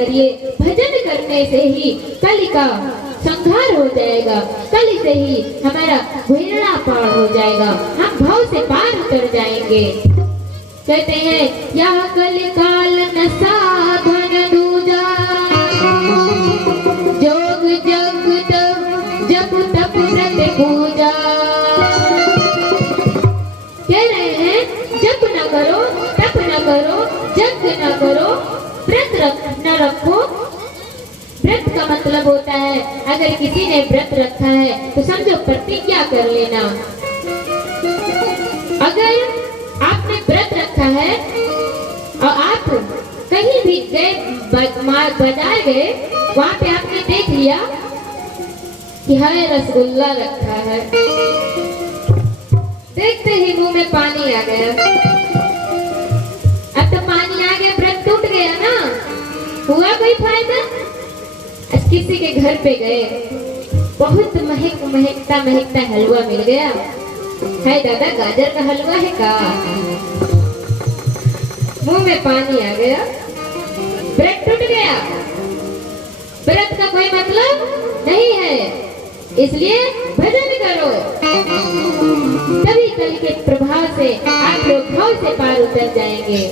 करिए। भजन करने से ही कलि का संहार हो जाएगा, कलि से ही हमारा बेड़ा पार हो जाएगा, हम भव से पार उतर जाएंगे। कहते हैं यह कलि काल न साधन दूजा, जोग जग जप तप व्रत पूजा। कह रहे हैं जप न करो, तप न करो, जग न करो, व्रत न रखो। व्रत का मतलब होता है अगर किसी ने व्रत रखा है तो समझो प्रतिज्ञा कर लेना। अगर आपने व्रत रखा है और आप कहीं भी गए, बाजार गए, वहां पे आपने देख लिया कि हाय रसगुल्ला रखा है, देखते ही मुंह में पानी आ गया। अब तो पानी आ गया, व्रत टूट गया ना, हुआ कोई फायदा? किसी के घर पे गए, बहुत महकता हलवा मिल गया। है दादा गाजर का हलवा है का? मुंह में पानी आ गया, व्रत टूट गया। व्रत का कोई मतलब नहीं है, इसलिए भजन करो, तभी कल के प्रभाव से आप लोग भाव से पार उतर जाएंगे।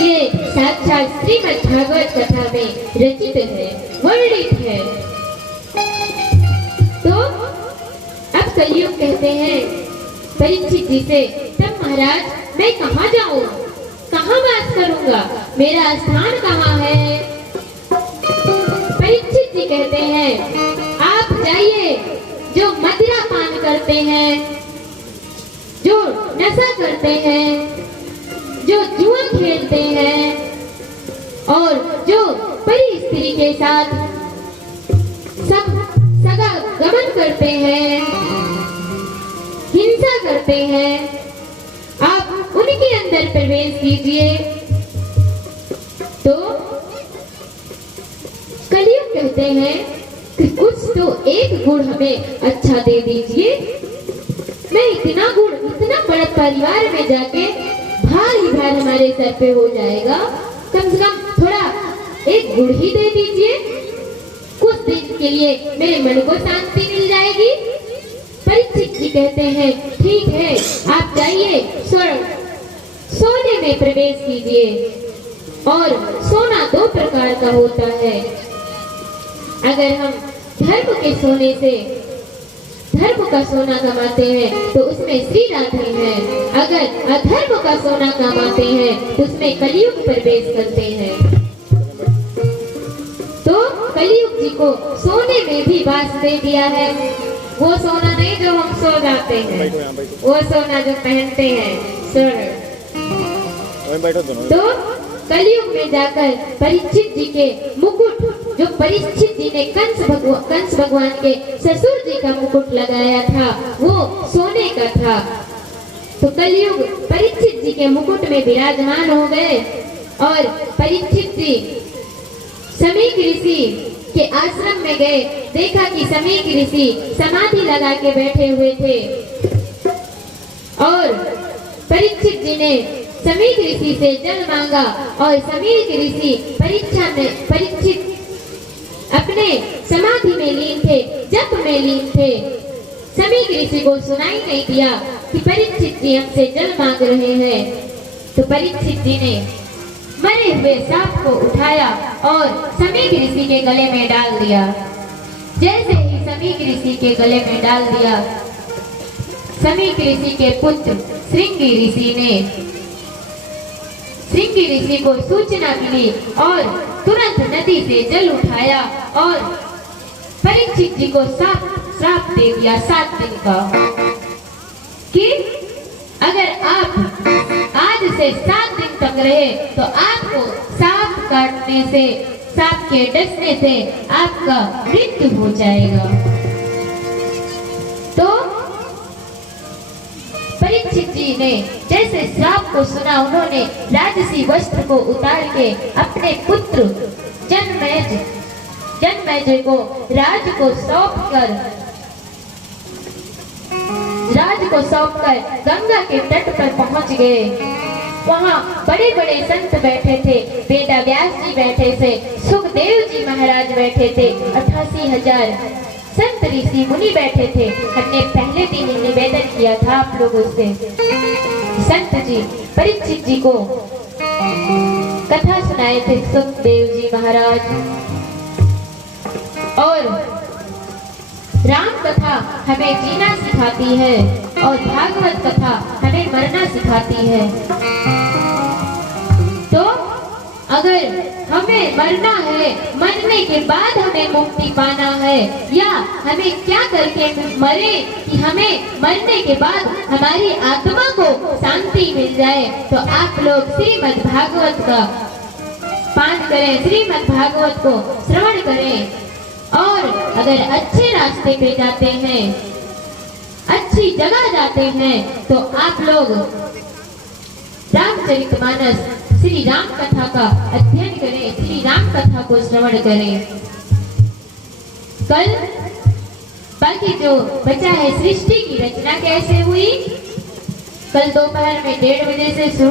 ये साक्षात श्रीमद् भागवत कथा में रचित है, वर्णित है। तो अब कलयुग कहते हैं परीक्षित जी से, तब महाराज मैं कहाँ जाऊं, कहाँ वास करूंगा, मेरा स्थान कहाँ है? परीक्षित जी कहते हैं आप जाइए, जो मदिरा पान करते हैं, जो नशा करते हैं, जो जुआ खेलते हैं और जो परी स्त्री के साथ सगा गमन करते हैं, हिंसा करते हैं, आप उनके अंदर प्रवेश कीजिए। तो कलयुग कहते हैं कि कुछ तो एक गुण हमें अच्छा दे दीजिए। मैं इतना गुण, इतना बड़ा परिवार में जाके भार ही भार हमारे सर पे हो जाएगा, कम से कम थोड़ा एक गुड़ ही दे दीजिए, कुछ दिन के लिए मेरे मन को शांति मिल जाएगी। परीक्षित जी कहते हैं ठीक है, आप जाइए, सोने में प्रवेश कीजिए। और सोना दो प्रकार का होता है। अगर हम धर्म के सोने से धर्म का सोना कमाते हैं तो उसमें श्री राधे हैं, अगर अधर्म का सोना कमाते हैं तो उसमें कलयुग प्रवेश करते हैं। तो कलयुग जी को सोने में भी वास दे दिया है, वो सोना नहीं जो हम सो जाते हैं, वो सोना जो पहनते हैं सोना। तो कलयुग में जाकर परीक्षित जी के मुकुट, जो परीक्षित जी ने कंस भगवान के ससुर जी का मुकुट लगाया था, वो सोने का था। तो कलयुग परीक्षित जी के मुकुट में विराजमान हो गए और परीक्षित जी समीक ऋषि के आश्रम में गए, देखा कि समीक ऋषि समाधि लगा के बैठे हुए थे और परीक्षित जी ने समीक ऋषि से जल मांगा और समीक ऋषि परीक्षित अपने समाधि में लीन थे, जप में लीन थे। समीक ऋषि को सुनाई नहीं दिया कि परीक्षित जी हमसे जल मांग रहे हैं। तो परीक्षित जी ने मरे हुए सांप को उठाया और समीक ऋषि के गले में डाल दिया। जैसे ही समीक ऋषि के गले में डाल दिया, समीक ऋषि के पुत्र श्रृंगी ऋषि ने श्रृंगी ऋषि को सूचना मिली और तुरंत नदी से जल उठाया और परीक्षित जी को श्राप दे दिया 7 दिन का कि अगर आप आज से 7 दिन तक रहे तो आपको सांप काटने से, सांप के डसने से आपका मृत्यु हो जाएगा। तो परीक्षित जी ने जैसे श्राप को सुना, उन्होंने राजसी वस्त्र को उतार के अपने पुत्र जन्मेजय को राज को सौंपकर गंगा के तट पर पहुंच गए वहाँ बड़े बड़े संत बैठे थे, वेद व्यास जी बैठे थे, सुखदेव जी महाराज बैठे थे, 88,000 संत ऋषि मुनि बैठे थे। हमने पहले दिन ही निवेदन किया था आप लोगों से, संत जी परीक्षित जी को कथा सुनाए थे सुखदेव जी महाराज, और राम कथा हमें जीना सिखाती है और भागवत कथा हमें मरना सिखाती है। तो अगर हमें मरना है, मरने के बाद हमें मुक्ति पाना है, या हमें क्या करके मरे कि हमें मरने के बाद हमारी आत्मा को शांति मिल जाए, तो आप लोग श्रीमद् भागवत का पाठ करें, श्रीमद् भागवत को श्रवण करें। और अगर अच्छे रास्ते पे जाते हैं, अच्छी जगह जाते हैं, तो आप लोग रामचरितमानस श्री राम कथा का अध्ययन करें, श्री राम कथा को श्रवण करें। कल बाकी जो बचा है, सृष्टि की रचना कैसे हुई, कल दोपहर में 1:30 बजे से शुरू